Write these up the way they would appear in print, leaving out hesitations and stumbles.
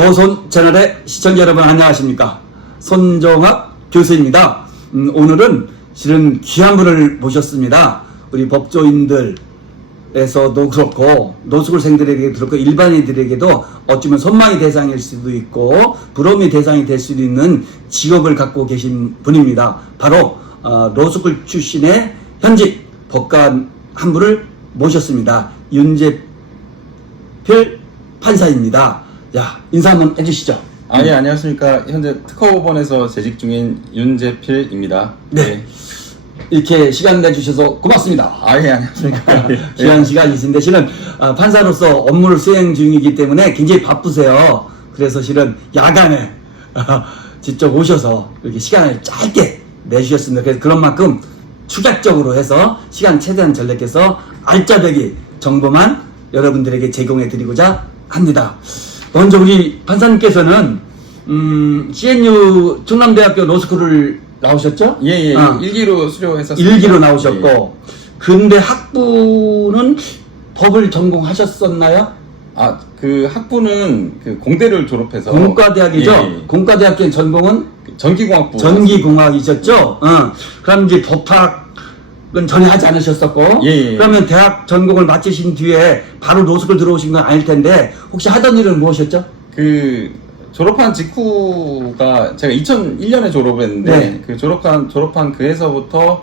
더손 채널의 시청자 여러분 안녕하십니까. 손종학 교수입니다. 오늘은 실은 귀한 분을 모셨습니다. 우리 법조인들에서도 그렇고 노숙을생들에게도 그렇고 일반인들에게도 어쩌면 선망의 대상일 수도 있고 부러움의 대상이 될 수도 있는 직업을 갖고 계신 분입니다. 바로 노숙을 출신의 현직 법관 한 분을 모셨습니다. 윤재필 판사입니다. 야, 인사 한번 해주시죠. 예, 안녕하십니까. 현재 특허법원에서 재직 중인 윤재필입니다. 네. 이렇게 시간 내주셔서 고맙습니다. 예, 안녕하십니까. 귀한 시간이신데 실은 판사로서 업무를 수행 중이기 때문에 굉장히 바쁘세요. 그래서 실은 야간에 직접 오셔서 이렇게 시간을 짧게 내주셨습니다. 그래서 그런 만큼 축약적으로 해서 시간 최대한 전략해서 알짜배기 정보만 여러분들에게 제공해 드리고자 합니다. 먼저 우리 판사님께서는 CNU 충남대학교 로스쿨을 나오셨죠? 예. 1기로 수료했었습니다. 1기로 나오셨고 근데 학부는 법을 전공하셨었나요? 그 학부는 그 공대를 졸업해서 공과대학이죠? 예. 공과대학교 전공은 전기공학부. 전기공학이셨죠? 그럼 이제 법학은 전혀 하지 않으셨었고 예. 그러면 대학 전공을 마치신 뒤에 바로 로스쿨 들어오신 건 아닐 텐데 혹시 하던 일은 무엇이었죠? 그 졸업한 직후가 제가 2001년에 졸업을 했는데 네. 그 졸업한 그해서부터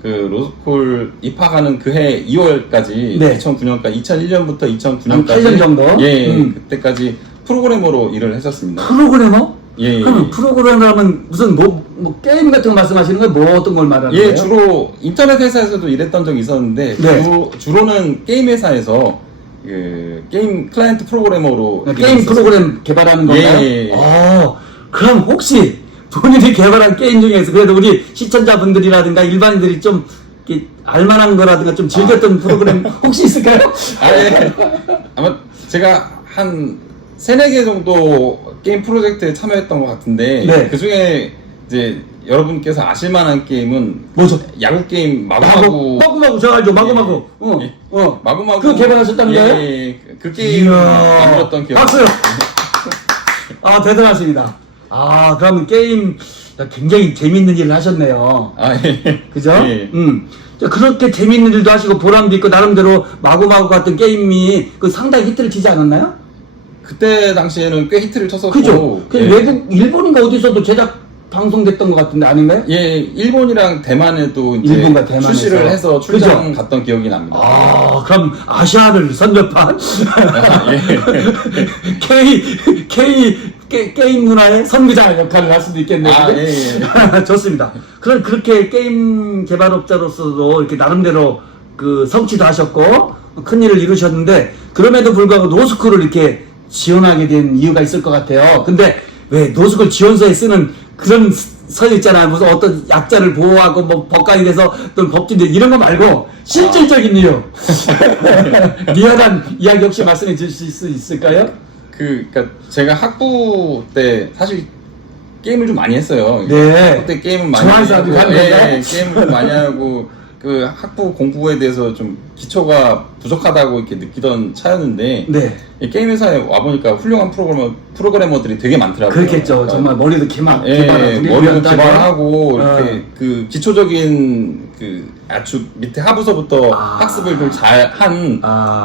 그 로스쿨 입학하는 그해 2월까지 네. 2009년까지 2001년부터 2009년까지 한 8년 정도? 그때까지 프로그래머로 일을 했었습니다. 프로그래머? 예. 그러면 프로그래머라면 무슨 뭐 게임 같은 거 말씀하시는 거예요? 뭐 어떤 걸 말하는 거예요? 주로 인터넷 회사에서도 일했던 적이 있었는데 네. 주로는 게임 회사에서 그 게임 클라이언트 프로그래머로 게임 프로그램 개발하는 건가요? 예. 그럼 혹시 본인이 개발한 게임 중에서 그래도 우리 시청자분들이라든가 일반인들이 좀 이렇게 알만한 거라든가 좀 즐겼던 프로그램 혹시 있을까요? 예. 아마 제가 한 3-4개 정도 게임 프로젝트에 참여했던 것 같은데 네. 그 중에 이제 여러분께서 아실만한 게임은 뭐죠? 야구 게임 마구마구. 마구마구 저 알죠? 마구마구. 마구마구. 그거 개발하셨다는 거예요? 예. 그 게임 만들었던 기억. 박수! 대단하십니다. 그럼 게임 굉장히 재밌는 일을 하셨네요. 예. 그죠? 예. 그렇게 재밌는 일도 하시고 보람도 있고 나름대로 마구마구 같은 게임이 상당히 히트를 치지 않았나요? 그때 당시에는 꽤 히트를 쳤었고. 그죠? 외국, 일본인가 어디서도 제작 방송됐던 것 같은데 아닌가요? 예, 일본이랑 대만에도 이제 일본과 대만에서. 출시를 해서 출장 그죠? 갔던 기억이 납니다. 그럼 아시아를 선접한 게임 문화의 선구자 역할을 할 수도 있겠네요. 예. 좋습니다. 그렇게 게임 개발업자로서도 이렇게 나름대로 그 성취도 하셨고 큰 일을 이루셨는데 그럼에도 불구하고 노스쿨을 이렇게 지원하게 된 이유가 있을 것 같아요. 근데 왜 노스쿨 지원서에 쓰는 그런 서 있잖아요. 무슨 어떤 약자를 보호하고 뭐 법관이 돼서 어떤 법진들 이런 거 말고 실질적인 이유. 리얼한 이야기 혹시 말씀해 주실 수 있을까요? 그러니까 제가 학부 때 사실 게임을 좀 많이 했어요. 네. 그때 게임을 많이 좋아해서 하는 건가요? 게임을 좀 많이 하고 그 학부 공부에 대해서 좀 기초가 부족하다고 이렇게 느끼던 차였는데 네. 이 게임 회사에 와 보니까 훌륭한 프로그래머들이 되게 많더라고요. 그렇겠죠. 그러니까 정말 머리도 개발하고 머리도 개발하고 이렇게 그 기초적인 그 아주 밑에 하부서부터 학습을 좀 잘한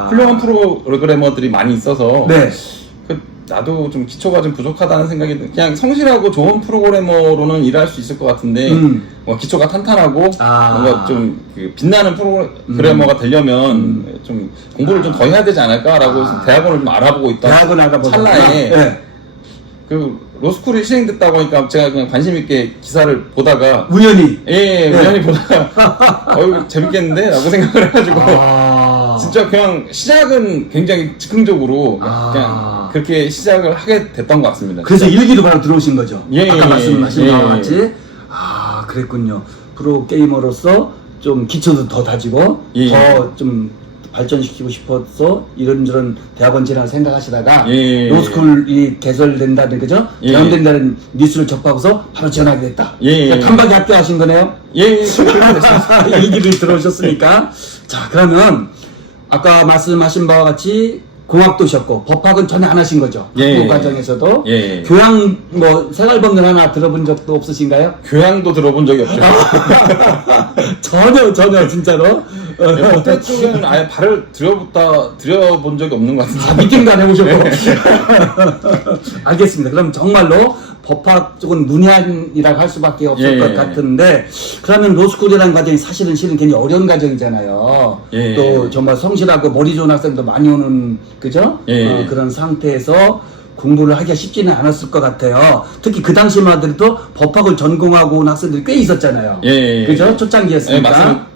훌륭한 프로그래머들이 많이 있어서 네. 나도 좀 기초가 좀 부족하다는 생각이 그냥 성실하고 좋은 프로그래머로는 일할 수 있을 것 같은데 뭐 기초가 탄탄하고 뭔가 좀 그 빛나는 프로그래머가 되려면 좀 공부를 좀 더 해야 되지 않을까라고 대학원을 좀 알아보고 있던 찰나에 그 로스쿨이 시행됐다고 하니까 제가 그냥 관심 있게 기사를 보다가 우연히 우연히 보다가 이거 재밌겠는데? 라고 생각을 해가지고 진짜 그냥 시작은 굉장히 즉흥적으로 그냥 그렇게 시작을 하게 됐던 것 같습니다. 그래서 일기로 바로 들어오신 거죠? 아까 말씀하신 바와 같이 그랬군요. 프로게이머로서 좀 기초도 더 다지고 더 좀 발전시키고 싶어서 이런저런 대학원 진학을 생각하시다가 로스쿨이 개설된다는 그죠? 개헌된다는 뉴스를 접하고서 바로 지원하게 됐다. 그러니까 단박에 합격하신 거네요? 일기를 들어오셨으니까 자 그러면 아까 말씀하신 바와 같이 공학도셨고 법학은 전혀 안 하신 거죠? 예. 학부 과정에서도 예. 교양 뭐 생활법률 하나 들어본 적도 없으신가요? 교양도 들어본 적이 없어요. 전혀 진짜로. 법대 쪽에는 아예 발을 들여본 적이 없는 것 같은데. 미팅도 안 해보셨고. 알겠습니다. 그럼 정말로 법학 쪽은 문외한이라고 할 수밖에 없을 예. 것 같은데, 그러면 로스쿨이라는 과정이 사실은 굉장히 어려운 과정이잖아요. 예. 또 정말 성실하고 머리 좋은 학생도 많이 오는, 그죠? 예. 그런 상태에서 공부를 하기가 쉽지는 않았을 것 같아요. 특히 그 당시만 하더라도 법학을 전공하고 온 학생들이 꽤 있었잖아요. 예. 그죠? 초창기였으니까. 예, 맞습니다.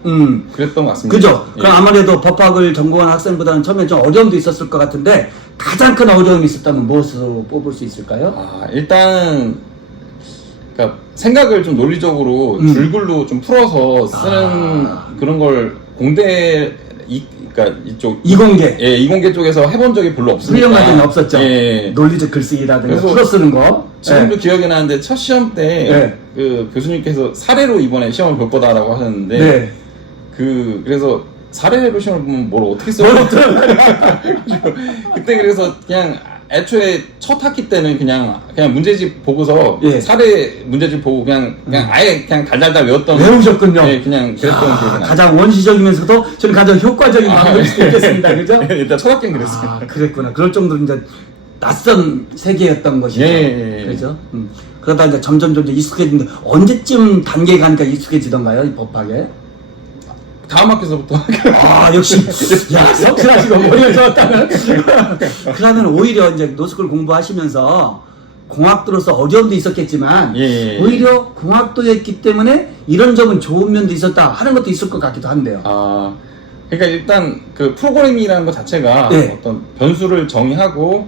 그랬던 것 같습니다. 그죠? 예. 그럼 아무래도 법학을 전공한 학생보다는 처음에 좀 어려움도 있었을 것 같은데, 가장 큰 어려움이 있었다면 무엇으로 뽑을 수 있을까요? 일단 그러니까 생각을 좀 논리적으로 줄글로 좀 풀어서 쓰는 그런 걸 그러니까 이쪽 이공계. 예, 이공계 쪽에서 해본 적이 별로 없으니까. 훈련 과정이 없었죠. 예. 논리적 글쓰기라든가 그래서 풀어 쓰는 거. 지금도 예. 기억이 나는데 첫 시험 때 네. 그 교수님께서 사례로 이번에 시험을 볼 거다라고 하셨는데 네. 그래서 사례로 시험을 보면 뭘 어떻게 써요? 그때 그래서 그냥 애초에 첫 학기 때는 그냥 문제집 보고서 예. 사례 문제집 보고 그냥 아예 그냥 달달달 외웠던. 외우셨군요. 예, 그냥 그랬던 기억이 나요. 가장 원시적이면서도 저는 가장 효과적인 방법일 수도 있겠습니다. 그죠? 일단 첫 학기는 그랬어요. 그랬구나. 그럴 정도로 이제 낯선 세계였던 것이죠. 예. 그죠? 그러다 이제 점점 익숙해지는데, 언제쯤 단계 가니까 익숙해지던가요, 이 법학에? 다음 학기서부터. 역시. 야, 석진하시고 머리가 좋았다면. 그러면 오히려 이제 노스쿨 공부하시면서 공학도로서 어려움도 있었겠지만, 예. 오히려 공학도였기 때문에 이런 점은 좋은 면도 있었다 하는 것도 있을 것 같기도 한데요. 그러니까 일단 그 프로그래밍이라는 것 자체가 네. 어떤 변수를 정의하고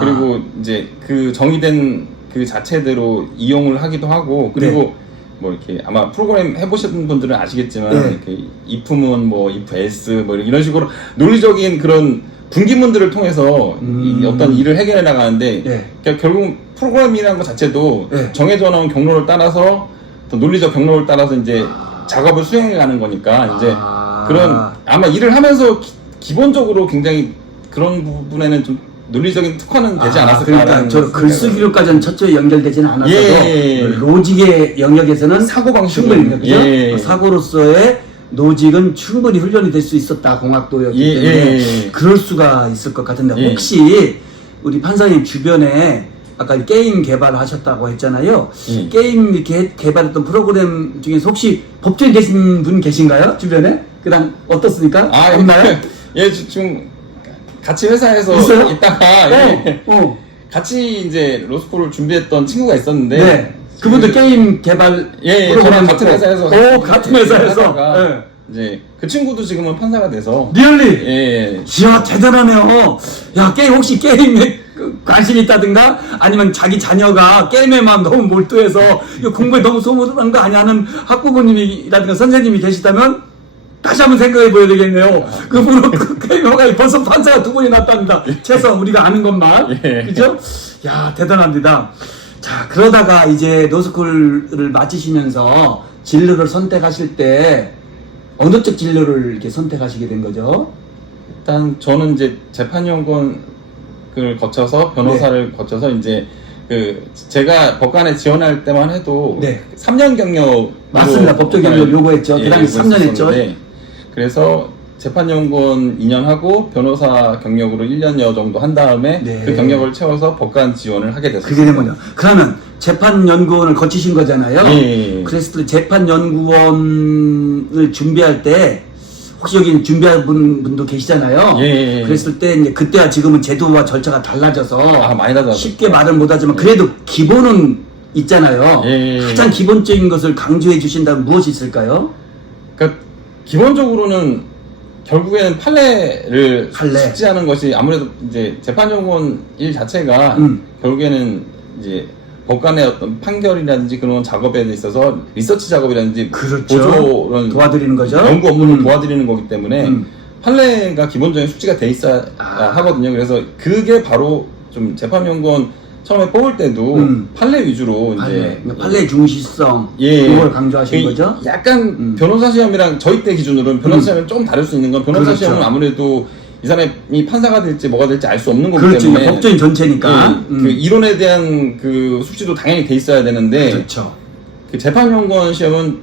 그리고 이제 그 정의된 그 자체대로 이용을 하기도 하고, 그리고 네. 뭐 이렇게 아마 프로그램 해보신 분들은 아시겠지만 네. 이렇게 if문 뭐 if else 뭐 이런 식으로 논리적인 그런 분기문들을 통해서 이 어떤 일을 해결해 나가는데, 네. 그러니까 결국 프로그램이라는 것 자체도 네. 정해져 놓은 경로를 따라서 어떤 논리적 경로를 따라서 이제 작업을 수행해 가는 거니까 이제 그런 아마 일을 하면서 기본적으로 굉장히 그런 부분에는 좀 논리적인 특화는 되지 않았을까. 그러니까 저 글쓰기로까지는 첫째 연결되지는 않았어도 로직의 영역에서는 사고방식은 충분히 사고로서의 노직은 충분히 훈련이 될 수 있었다, 공학도였기 때문에 그럴 수가 있을 것 같은데, 혹시 우리 판사님 주변에 아까 게임 개발을 하셨다고 했잖아요. 게임 이렇게 개발했던 프로그램 중에서 혹시 법조인 계신 분 계신가요? 주변에? 그다음 어떻습니까? 없나요? 지금 같이 회사에서 있어요? 있다가 같이 이제 로스쿨을 준비했던 친구가 있었는데, 네. 그분도 게임 개발 저랑 같은 회사에서 같은 회사에서 이제 그 친구도 지금은 판사가 돼서. 리얼리? 이야, 대단하네요. 야, 혹시 게임에 관심이 있다든가 아니면 자기 자녀가 게임에만 너무 몰두해서 공부에 너무 소홀한 거 아니야 하는 학부모님이라든가 선생님이 계시다면 다시 한번 생각해 보여야 되겠네요. 그분은 게임하가 벌써 판사가 2분이 났답니다. 최소한 우리가 아는 것만. 그죠? 야, 대단합니다. 자, 그러다가 이제 노스쿨을 마치시면서 진로를 선택하실 때 어느 쪽 진로를 이렇게 선택하시게 된 거죠? 일단 저는 이제 재판연구원을 거쳐서 변호사를 거쳐서 이제 제가 법관에 지원할 때만 해도 3년 경력 맞습니다. 법적 경력 요구했죠. 그 당시 3년 했죠. 그래서 재판연구원 2년 하고 변호사 경력으로 1년여 정도 한 다음에 그 경력을 채워서 법관 지원을 하게 됐어요. 그게 되면요. 그러면 재판연구원을 거치신 거잖아요. 그랬을 때 재판연구원을 준비할 때 혹시 여기 준비한 분도 계시잖아요. 그랬을 때 이제 그때와 지금은 제도와 절차가 달라져서 많이 달라졌죠. 쉽게 말은 못하지만 그래도 기본은 있잖아요. 가장 기본적인 것을 강조해 주신다면 무엇이 있을까요? 그러니까 기본적으로는 결국에는 판례를 숙지하는 것이 아무래도 이제 재판연구원 일 자체가 결국에는 이제 법관의 어떤 판결이라든지 그런 작업에 있어서 리서치 작업이라든지 보조를 도와드리는 거죠. 연구 업무를 도와드리는 거기 때문에 판례가 기본적인 숙지가 돼 있어야 하거든요. 그래서 그게 바로 좀 재판연구원 처음에 뽑을 때도 판례 위주로 이제 판례 중시성 이걸 강조하신 거죠. 약간 변호사 시험이랑 저희 때 기준으로는 변호사 시험은 좀 다를 수 있는 건 변호사 시험은 아무래도 이 사람이 판사가 될지 뭐가 될지 알 수 없는 거기 그렇죠. 때문에 법조인 전체니까. 그 이론에 대한 그 숙지도 당연히 돼 있어야 되는데 그렇죠. 그 재판연구원 시험은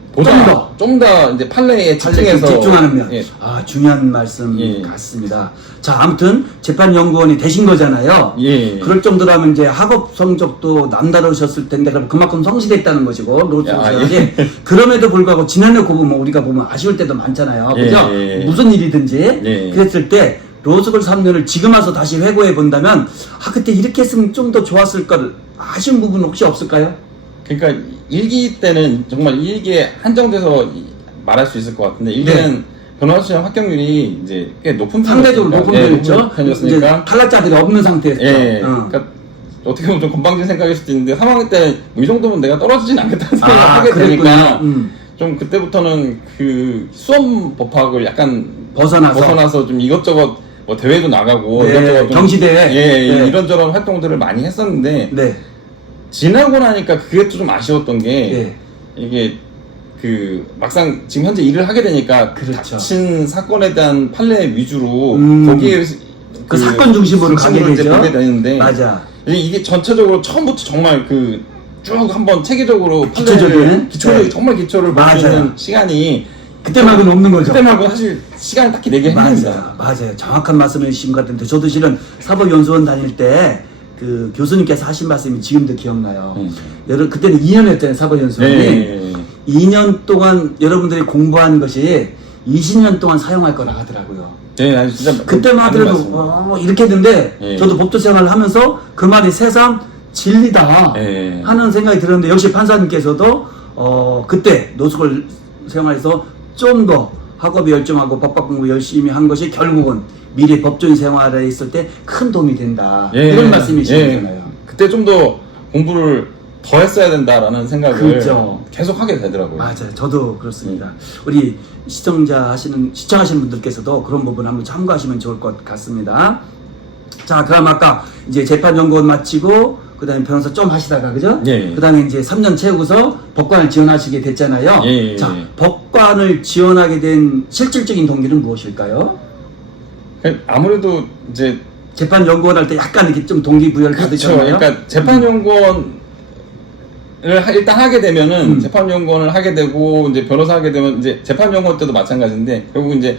좀 더 이제 판례에 판례에 집중해서 집중하는 면. 예. 아, 중요한 말씀 예. 같습니다. 자, 아무튼 재판연구원이 되신 거잖아요. 예. 그럴 정도라면 이제 학업 성적도 남다르셨을 텐데 그럼 그만큼 성실했다는 것이고 로스쿨이 예. 그럼에도 불구하고 지난해 고 보면 우리가 보면 아쉬울 때도 많잖아요. 예. 그죠? 예. 무슨 일이든지 예. 그랬을 때 로스쿨 3년을 지금 와서 다시 회고해 본다면 아 그때 이렇게 했으면 좀 더 좋았을 걸 아쉬운 부분 혹시 없을까요? 그러니까 일기 때는 정말 일기에 한정돼서 말할 수 있을 것 같은데 일기는 변호사 시험 합격률이 이제 꽤 높은 상대적으로 높은 편이었죠. 편이었으니까 이제 탈락자들이 없는 상태였죠. 예. 그러니까 어떻게 보면 좀 건방진 생각일 수도 있는데 3학년 때 이 정도면 내가 떨어지진 않겠다는 생각을 하게 되니까 좀 그때부터는 그 수험 법학을 약간 벗어나서 좀 이것저것 뭐 대회도 나가고 네, 이것저것 좀 경시대회 네. 네. 이런저런 활동들을 많이 했었는데 네. 지나고 나니까 그게 좀 아쉬웠던 게 네. 이게 그 막상 지금 현재 일을 하게 되니까 그렇죠. 닥친 사건에 대한 판례 위주로 거기에 그 사건 중심으로 가게 이제 되죠. 보게 되는데 맞아. 이게 전체적으로 처음부터 정말 그 쭉 한번 체계적으로 기초적인 기초적인 정말 기초를 볼 수 있는 시간이 그때 말고는 없는 거죠. 그때 말고 사실 시간이 딱히 내기 힘듭니다. 맞아요. 정확한 말씀을 해주신 것 같은데 저도 실은 사법연수원 다닐 때 그 교수님께서 하신 말씀이 지금도 기억나요. 그때는 2년이었잖아요. 사법연수원이. 네. 2년 동안 여러분들이 공부한 것이 20년 동안 사용할 거라 하더라고요. 네, 아니, 진짜 그때만 하더라도 이렇게 했는데 저도 법조 생활을 하면서 그 말이 세상 진리다 하는 생각이 들었는데 역시 판사님께서도 그때 노숙을 생활에서 좀 더 학업에 열정하고 법학 공부 열심히 한 것이 결국은 미래 법조인 생활에 있을 때 큰 도움이 된다. 이런 말씀이시잖아요. 그때 좀 더 공부를 더 했어야 된다라는 생각을 그렇죠. 계속 하게 되더라고요. 맞아요. 저도 그렇습니다. 우리 시청하시는 분들께서도 그런 부분 한번 참고하시면 좋을 것 같습니다. 자, 그럼 아까 이제 재판연구원 마치고 그 다음에 변호사 좀 하시다가 그죠? 그 다음에 이제 3년 채우고서 법관을 지원하시게 됐잖아요. 자, 법관을 지원하게 된 실질적인 동기는 무엇일까요? 아무래도 이제 재판연구원 할 때 약간 이렇게 좀 동기부여를 받으셨나요? 그러니까 재판연구원을 일단 하게 되면은 재판연구원을 하게 되고 이제 변호사 하게 되면 이제 재판연구원 때도 마찬가지인데 결국 이제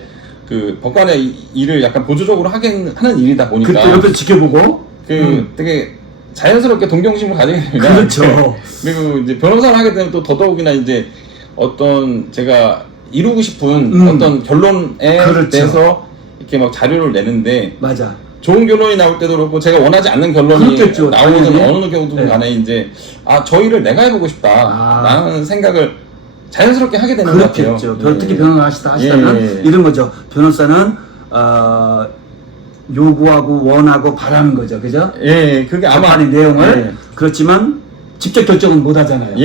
그 법관의 일을 약간 보조적으로 하는 일이다 보니까 그때 옆에서 지켜보고 되게 자연스럽게 동경심을 가지게 됩니다. 그렇죠. 그리고 이제 변호사를 하게 되면 또 더더욱이나 이제 어떤 제가 이루고 싶은 어떤 결론에 대해서 이렇게 막 자료를 내는데 맞아. 좋은 결론이 나올 때도 그렇고 제가 원하지 않는 결론이 그렇겠죠, 나오는 당연히. 어느 경우든 간에 이제 저 일을 내가 해보고 싶다라는 생각을 자연스럽게 하게 되는 것 같아요. 그렇겠죠. 특히 변호사 하시다면 이런 거죠. 변호사는 요구하고 원하고 바라는 거죠. 그죠? 그게 아마 재판의 내용을 그렇지만 직접 결정은 못 하잖아요.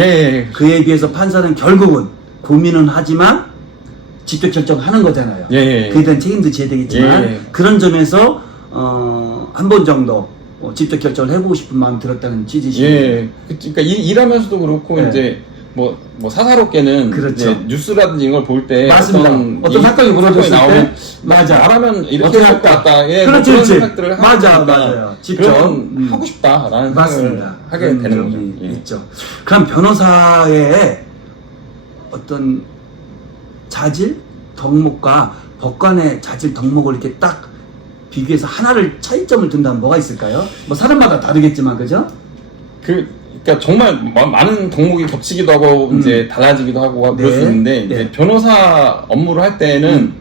그에 비해서 판사는 결국은 고민은 하지만 직접 결정하는 거잖아요. 그에 대한 책임도 져야 되겠지만 그런 점에서 한 번 정도 직접 결정을 해보고 싶은 마음이 들었다는 취지시죠. 그러니까 일하면서도 그렇고 이제 뭐 사사롭게는 이제 뉴스라든지 이런 걸 볼 때 어떤 사건이 벌어졌을 때 맞아 말하면 이렇게 할 것 같다. 그런 생각들을 맞아요. 직접 하고 싶다라는 생각을 하게 되는 거죠. 있죠. 그럼 변호사의 어떤 자질, 덕목과 법관의 자질, 덕목을 이렇게 딱 비교해서 하나를 차이점을 둔다면 뭐가 있을까요? 뭐 사람마다 다르겠지만 그죠? 그러니까 정말 많은 덕목이 겹치기도 하고 이제 달라지기도 하고 그럴 수 있는데 이제 변호사 업무를 할 때는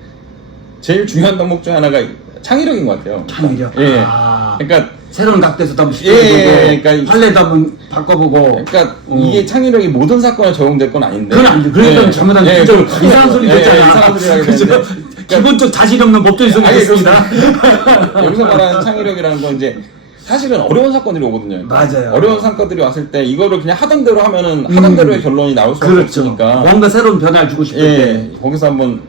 제일 중요한 덕목 중 하나가 창의력인 것 같아요. 창의력. 그러니까 새로운 각도에서 한번 시도해보고 그러니까 판례도 한번 바꿔보고. 그러니까 이게 창의력이 모든 사건에 적용될 건 아닌데. 그건 안 돼. 그러니까 잘못하면 이상한 소리 듣잖아. 이상한 소리 하게 되는데. 기본적 자질 없는 법조인 소리 듣습니다. 여기서 말하는 창의력이라는 건 이제 사실은 어려운 사건들이 오거든요. 맞아요. 어려운 사건들이 왔을 때 이거를 그냥 하던 대로 하면은 하던 대로의 결론이 나올 수가 없으니까. 뭔가 새로운 변화를 주고 싶을 때. 거기서 한번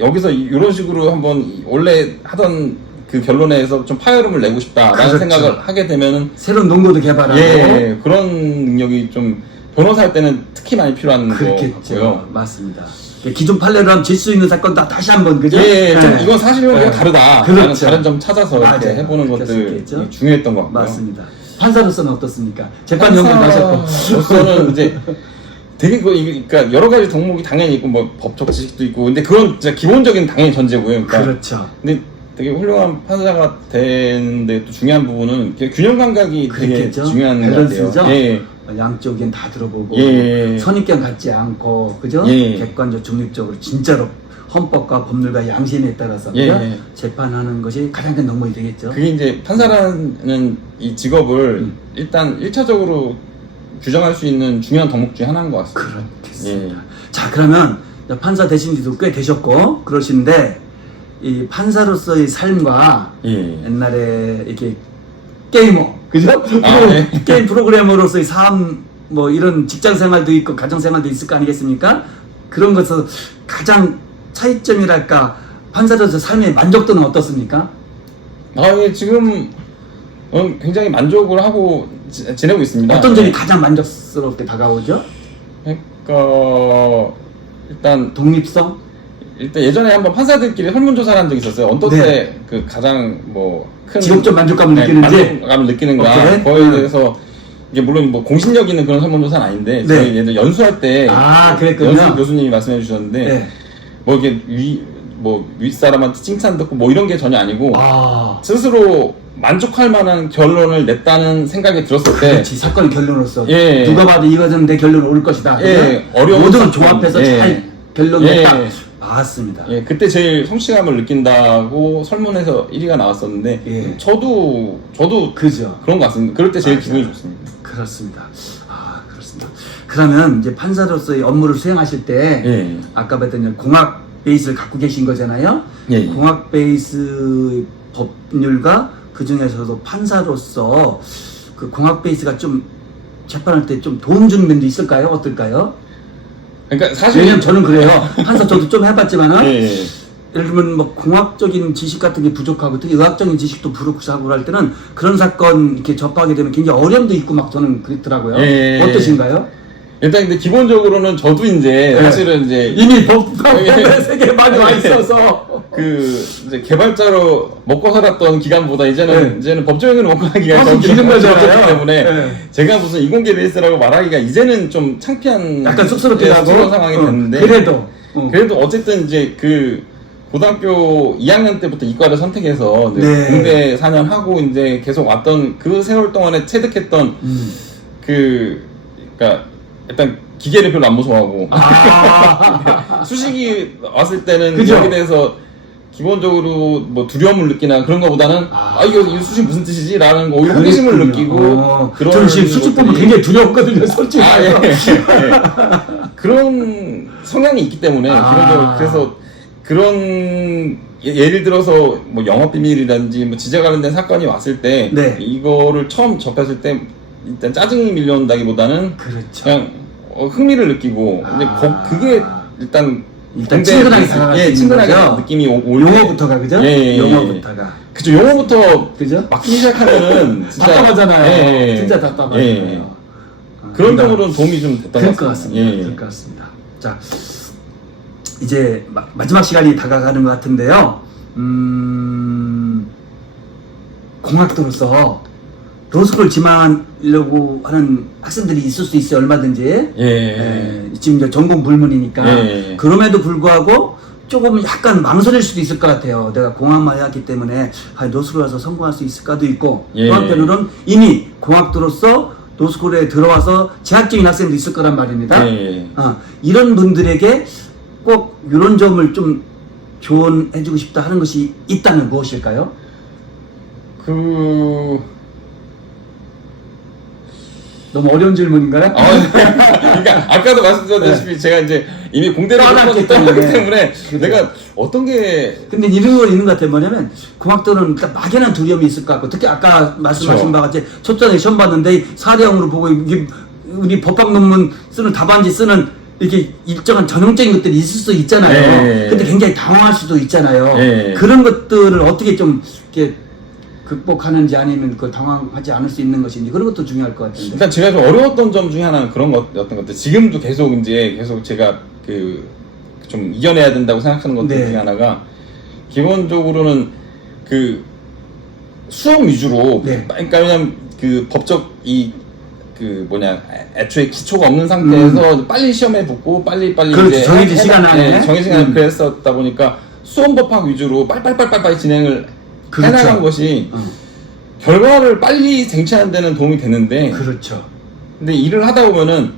여기서 이런 식으로 한번 원래 하던 그 결론에서 좀 파열음을 내고 싶다라는 생각을 하게 되면은 새로운 논거도 개발하고 그런 능력이 좀 변호사 할 때는 특히 많이 필요한 거고요. 맞습니다. 기존 판례로 하면 질 수 있는 사건도 다시 한번 그죠? 예, 좀 이건 사실관계가 다르다. 그렇죠. 다른 점 찾아서 이렇게 맞아요. 해보는 그럴 수 것들 있겠죠. 중요했던 것 같고요. 맞습니다. 판사로서는 어떻습니까? 재판 연구도 하셨고. 판사로서는 이제 되게 그러니까 여러 가지 덕목이 당연히 있고 뭐 법적 지식도 있고 근데 그건 진짜 기본적인 당연히 전제고요. 그러니까 그렇죠. 근데 되게 훌륭한 판사가 되는데 또 중요한 부분은 균형 감각이 되게 그렇겠죠. 중요한 것 밸런스죠. 같아요. 예. 양쪽엔 다 들어보고 예. 선입견 갖지 않고 그죠? 예. 객관적 중립적으로 진짜로 헌법과 법률과 양심에 따라서 예. 그죠? 재판하는 것이 가장 큰 덕목이 되겠죠. 그게 이제 판사라는 이 직업을 일단 1차적으로 규정할 수 있는 중요한 덕목 중에 하나인 것 같습니다. 그렇겠습니다. 자, 그러면 판사 되신 지도 꽤 되셨고 그러신데 이 판사로서의 삶과 옛날에 이렇게 게이머 그죠? 네. 게임 프로그래머로서의 삶 뭐 이런 직장 생활도 있고 가정 생활도 있을 거 아니겠습니까? 그런 것에서 가장 차이점이랄까 판사로서 삶의 만족도는 어떻습니까? 예, 지금 굉장히 만족을 하고 지내고 있습니다. 어떤 점이 가장 만족스럽게 다가오죠? 그러니까 일단 독립성? 일단 예전에 한번 판사들끼리 설문조사를 한 적이 있었어요. 어떨 네. 때 그 가장 뭐 큰 직업적 만족감을 느끼는지? 만족감을 느끼는가 오케이. 그거에 대해서 이게 물론 뭐 공신력 있는 그런 설문조사는 아닌데 네. 저희 예전 연수할 때 그랬군요. 연수 교수님이 말씀해 주셨는데 네. 뭐 이게 윗사람한테 칭찬 듣고 뭐 이런 게 전혀 아니고 아. 스스로 만족할 만한 결론을 냈다는 생각이 들었을 때 그렇지, 사건의 결론으로서 예. 누가 봐도 이것은 내 결론은 올 것이다. 예. 어려운 모든 사건. 조합해서 예. 잘 결론냈다. 예. 맞습니다. 예, 그때 제일 성취감을 느낀다고 설문에서 1위가 나왔었는데 예. 저도 그죠. 그런 것 같습니다. 그럴 때 제일 맞아요. 기분이 좋습니다. 그렇습니다. 그렇습니다. 그러면 이제 판사로서의 업무를 수행하실 때 예. 아까 봤던 공학 베이스를 갖고 계신 거잖아요. 예. 공학 베이스 법률과 그 중에서도 판사로서 그 공학 베이스가 좀 재판할 때 좀 도움 주는 면도 있을까요? 어떨까요? 그러니까 사실 왜냐면 저는 그래요. 판사 저도 좀 해봤지만은 예. 예를 들면 뭐 공학적인 지식 같은 게 부족하고 특히 의학적인 지식도 부족하고 할 때는 그런 사건 이렇게 접하게 되면 굉장히 어려움도 있고 막 저는 그렇더라고요. 예. 어떠신가요? 일단 근데 기본적으로는 저도 이제 사실은 이제 이미 법의 예. 세계에 많이 와 있어서 그 이제 개발자로 먹고 살았던 기간보다 이제는 법조인으로 먹고 사는 기간이 더 훨씬 긴 거잖아요. 길었기 때문에 네. 제가 무슨 이공계 베이스라고 말하기가 이제는 좀 창피한 약간 쑥스럽기도 하고 쑥스러운 상황이 됐는데 그래도 어쨌든 이제 그 고등학교 2학년 때부터 이과를 선택해서 이제 네. 공대 4년 하고 이제 계속 왔던 그 세월 동안에 체득했던 그러니까 일단 기계를 별로 안 무서워하고 수식이 왔을 때는 그죠? 여기에 대해서 기본적으로 뭐 두려움을 느끼나 그런 거보다는 이거 수식 무슨 뜻이지? 라는 거 오히려 호기심을 느끼고 저는 지금 수직 보면 굉장히 두려웠거든요, 솔직히. 예. 그런 성향이 있기 때문에 기본적으로 그래서 그런 예를 들어서 뭐 영업 비밀이라든지 뭐 지재 관련된 사건이 왔을 때 네. 이거를 처음 접했을 때 일단 짜증이 밀려온다기보다는 그렇죠. 그냥 흥미를 느끼고 이제 그게 일단 친근하게 다가갈 수 있는 친근하게 거죠? 느낌이 용어부터가 그죠? 예. 용어부터가 그죠. 용어부터 그죠? 막히기 시작하면은 진짜 답답하잖아요. 진짜 답답하잖아요. 예. 그런 점으로는 도움이 좀 됐던 그럴 것 것 같습니다. 같습니다. 그럴 것 같습니다. 자, 이제 마지막 시간이 다가가는 것 같은데요. 공학도로서 로스쿨을 지망하려고 하는 학생들이 있을 수 있어요. 얼마든지. 지금 이제 전공 불문이니까. 그럼에도 불구하고 조금 약간 망설일 수도 있을 것 같아요. 내가 공학만 해왔기 때문에 로스쿨 와서 성공할 수 있을까도 있고. 또 한편으로는 이미 공학도로서 로스쿨에 들어와서 재학 중인 학생도 있을 거란 말입니다. 이런 분들에게 꼭 이런 점을 좀 조언해주고 싶다 하는 것이 있다면 무엇일까요? 너무 어려운 질문인가요? 그러니까 아까도 말씀드렸다시피 제가 이제 이미 공대를 떠났기 떠났기 때문에. 때문에 내가 어떤 게 근데 이런 건 있는 것 같아요. 뭐냐면 공학도는 막연한 두려움이 있을 것 같고 특히 아까 말씀하신 바와 같이 초장에 시험 봤는데 사례형으로 보고 이게 우리 법학 논문 쓰는 답안지 쓰는 이렇게 일정한 전형적인 것들이 있을 수 있잖아요. 근데 굉장히 당황할 수도 있잖아요. 그런 것들을 어떻게 좀 이렇게 극복하는지 아니면 그 당황하지 않을 수 있는 것인지 그런 것도 중요할 것 같은데. 일단 제가 좀 어려웠던 점 중에 하나는 그런 것였던 것 같아요. 지금도 계속 제가 그 좀 이겨내야 된다고 생각하는 것들 네. 중에 하나가 기본적으로는 그 수업 위주로 네. 그러니까 왜냐면 그 법적 애초에 기초가 없는 상태에서 빨리 시험에 붙고 빨리 그렇죠. 이제 정해진 시간 안에. 정해진 시간 안에 그랬었다 보니까 수험법학 위주로 빨리 진행을 그렇죠. 해나간 것이 결과를 빨리 쟁취하는 데는 도움이 되는데 그렇죠. 근데 일을 하다 보면은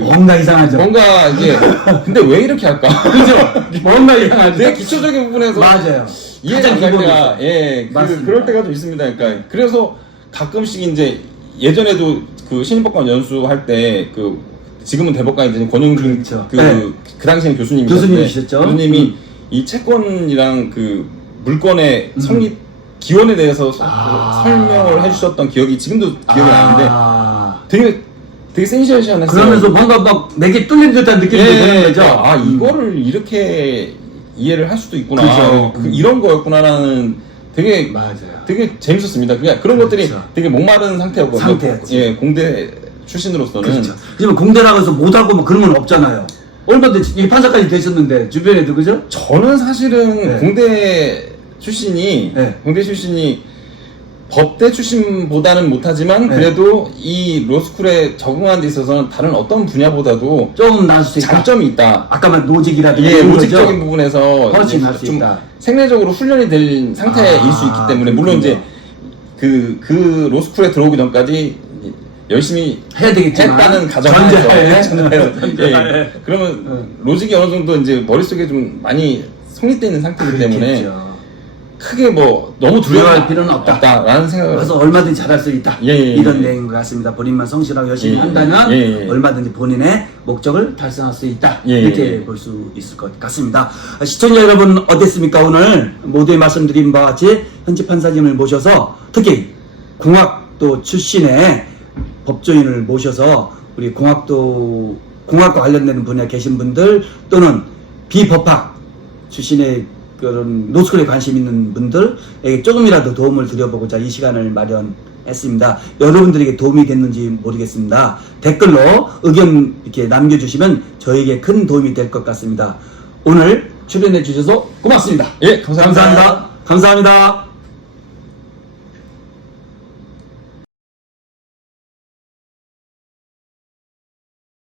뭔가 이상하죠. 뭔가 이게 근데 왜 이렇게 할까? 그죠? 뭔가 이상하죠. 되게 기초적인 부분에서 맞아요. 이해가 안 갈 때가 맞습니다. 그럴 때가 좀 있습니다. 그러니까 그래서 가끔씩 이제 예전에도 그 신입법관 연수할 때 지금은 대법관이지 권영준 그렇죠. 그 당시에는 교수님이셨죠. 교수님이 이 채권이랑 그 물권의 성립 기원에 대해서 설명을 해주셨던 기억이 지금도 기억이 나는데 되게 센세이션했어요. 그러면서 뭔가 막 내게 뚫린 듯한 느낌이 드는 거죠. 그러니까 이거를 이렇게 이해를 할 수도 있구나. 그죠. 이런 거였구나라는 되게 맞아요. 되게 재밌었습니다. 그냥 그런 그렇죠. 것들이 되게 목마른 상태였거든요. 상태였지. 공대 출신으로서는. 그렇죠. 하지만 공대 나가서 못하고 뭐 그런 건 없잖아요. 얼마든지 이게 판사까지 되셨는데 주변에도 그죠? 저는 사실은 공대 출신이 법대 출신보다는 못하지만 그래도 이 로스쿨에 적응하는 데 있어서는 다른 어떤 분야보다도 좀 나을 수 있다. 장점이 있다. 아까 말 노직이라든지 로직적인 부분에서 훨씬 나을 수 좀 있다. 생리적으로 훈련이 될 상태일 수 있기 때문에 물론 이제 그 로스쿨에 들어오기 전까지 열심히 해야 되겠지만 했다는 가정하에서 전제하에. 그러면 로직이 어느 정도 이제 머릿속에 좀 많이 성립되어 있는 상태이기 때문에 그렇겠죠. 크게 뭐 너무 두려워할 필요는 없다라는 생각을 그래서 얼마든지 잘할 수 있다. 이런 내용인 것 같습니다. 본인만 성실하고 열심히 한다면 얼마든지 본인의 목적을 달성할 수 있다. 이렇게 볼 수 있을 것 같습니다. 시청자 여러분 어땠습니까? 오늘 모두에 말씀드린 바와 같이 현지 판사님을 모셔서 특히 공학도 출신의 법조인을 모셔서 우리 공학과 관련된 분야에 계신 분들 또는 비법학 출신의 그런 로스쿨에 관심 있는 분들에게 조금이라도 도움을 드려보고자 이 시간을 마련했습니다. 여러분들에게 도움이 됐는지 모르겠습니다. 댓글로 의견 이렇게 남겨주시면 저에게 큰 도움이 될 것 같습니다. 오늘 출연해 주셔서 고맙습니다. 예, 감사합니다. 감사합니다.